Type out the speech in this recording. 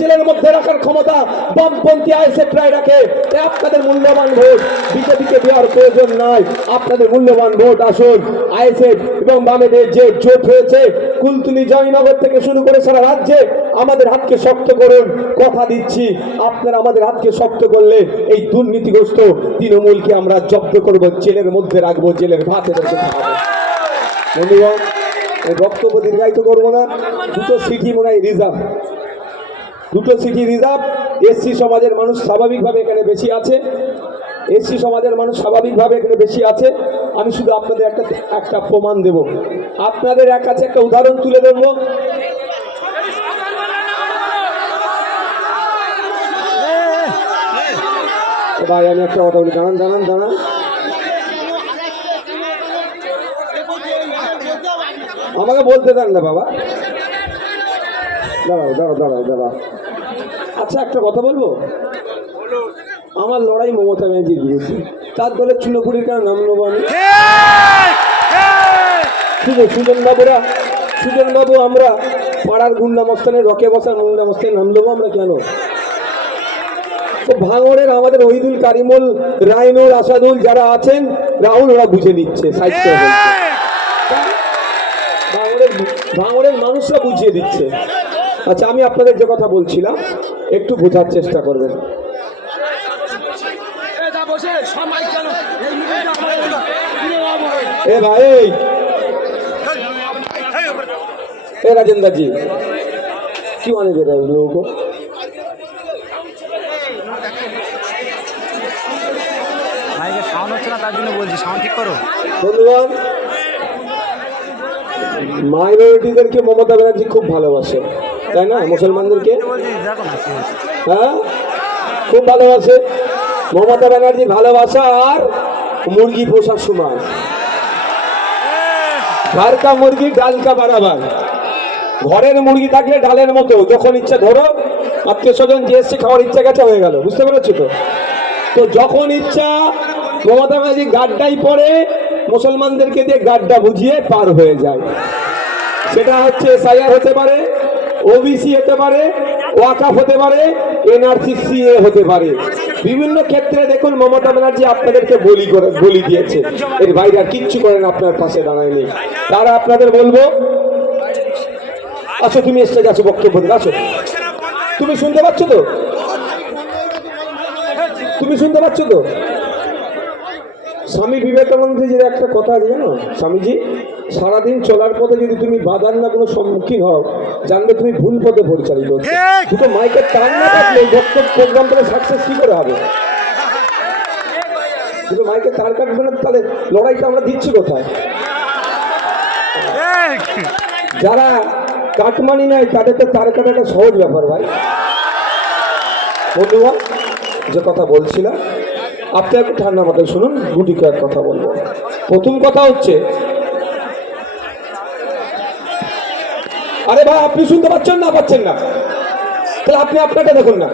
জেলের মধ্যে রাখার ক্ষমতা বামপন্থী আইএসএফরাই রাখে। আপনাদের মূল্যবান ভোট বিজেপিকে দেওয়ার প্রয়োজন নয়। আপনাদের মূল্যবান ভোট আসুন আইএসএফ এবং বামেদের যে জোট হয়েছে কুলতলি জয়নগর থেকে শুরু করে সারা রাজ্যে আমাদের হাতকে শক্ত করুন। কথা দিচ্ছি আপনারা আমাদের হাতকে শক্ত করলে এই দুর্নীতিগ্রস্ত তৃণমূলকে আমরা জব্দ করব, জেলের মধ্যে রাখবো, জেলের ভাত এদেরকে খাওয়াবো। বন্ধুগণ, এই বক্তব্য দীর্ঘায়িত করবো না। দুটো সিটি মনে হয় রিজার্ভ, দুটো সিটি রিজার্ভ। এসসি সমাজের মানুষ স্বাভাবিকভাবে এখানে বেশি আছে, এসসি সমাজের মানুষ স্বাভাবিকভাবে এখানে বেশি আছে। আমি শুধু আপনাদের একটা প্রমাণ দেব, আপনাদের কাছে একটা উদাহরণ তুলে ধরবো। ভাই আমি একটা কথা বলি, দাঁড়ান দাঁড়ান দাঁড়ান, আমাকে বলতে দেন না বাবা, দাঁড়াও দাঁড়াও দাঁড়াও দাঁড়াও। আচ্ছা একটা কথা বলবো, আমার লড়াই মমতা ব্যানার্জির বিরুদ্ধে, তার দলের চুনোপুরির কেন নাম নেবো আমি? সুজনবাবু আমরা পাড়ার গুন্ডামস্তানে রকে বসার গুন্ডামস্তানে নাম দেবো আমরা কেন? তো ভাঙড়ের আমাদের ওহিদুল কারিমুল রাইনুল আসাদুল যারা আছেন রাহুল ওরা বুঝে নিচ্ছে, ভাঙড়ের মানুষরা বুঝিয়ে দিচ্ছে। আচ্ছা আমি আপনাদের যে কথা বলছিলাম একটু বোঝার চেষ্টা করবেন। এ ভাই এ राजेंद्र जी क्यों आने दे रहे हो लोगों को? বন্ধুগণ, মাইনরিটিদেরকে মমতা ব্যানার্জি খুব ভালোবাসে, তাই না? মুসলমানদেরকে হ্যাঁ খুব ভালোবাসে। মমতা ব্যানার্জি ভালোবাসা আর মুরগি পোষার সমান, ঘর কা মুরগি ডাল কা বারাবার। ঘরের মুরগি থাকলে ডালের মতো, যখন ইচ্ছা ধরো, আত্মীয় স্বজন যে এসছে খাওয়ার ইচ্ছা গেছে হয়ে গেল, বুঝতে পেরেছো তো? তো যখন ইচ্ছা মমতা ব্যানার্জি গাড্ডাই পড়ে মুসলমানদেরকে দিয়ে গাড্ডা বুঝিয়ে পার হয়ে যায়। সেটা হচ্ছে এসআইআর হতে পারে, ওবিসি হতে পারে, ওয়াকাফ হতে পারে, এনআরসি হতে পারে। বিভিন্ন ক্ষেত্রে দেখুন মমতা ব্যানার্জি আপনাদেরকে বলি দিয়েছে, এর বাইরে আর কিচ্ছু করেন, আপনার পাশে দাঁড়ায়নি। তারা আপনাদের বলবো আসো তুমি এসে গেছো বক্তব্য দিতে, আসো। তুমি শুনতে পাচ্ছ তো? তুমি শুনতে পাচ্ছ তো? স্বামী বিবেকানন্দজির একটা কথা আছে জানো? স্বামীজি সারাদিন চলার পথে যদি তুমি বাধার না কোনো সম্মুখীন হও, জানবে তুমি ভুল পথে পরিচালিত হচ্ছে। দুটো মাইকের টান না থাকলে বক্তব্য প্রোগ্রামটা সাকসেস কি করে হবে? দুটো মাইকের তার কাটবে না, তাহলে লড়াইটা আমরা দিচ্ছি কোথায়? যারা কাটমানি নেয় তাদের তো তার কাটাটা সহজ ব্যাপার ভাই। বন্ধুগণ, যে কথা বলছিলাম আপনি একটু ঠান্ডা মাথায় শুনুন, দুটি কয়েক কথা বলবো। প্রথম কথা হচ্ছে, আরে ভাই আপনি শুনতে পাচ্ছেন না? পাচ্ছেন না? তাহলে আপনি আপনারটা দেখুন না।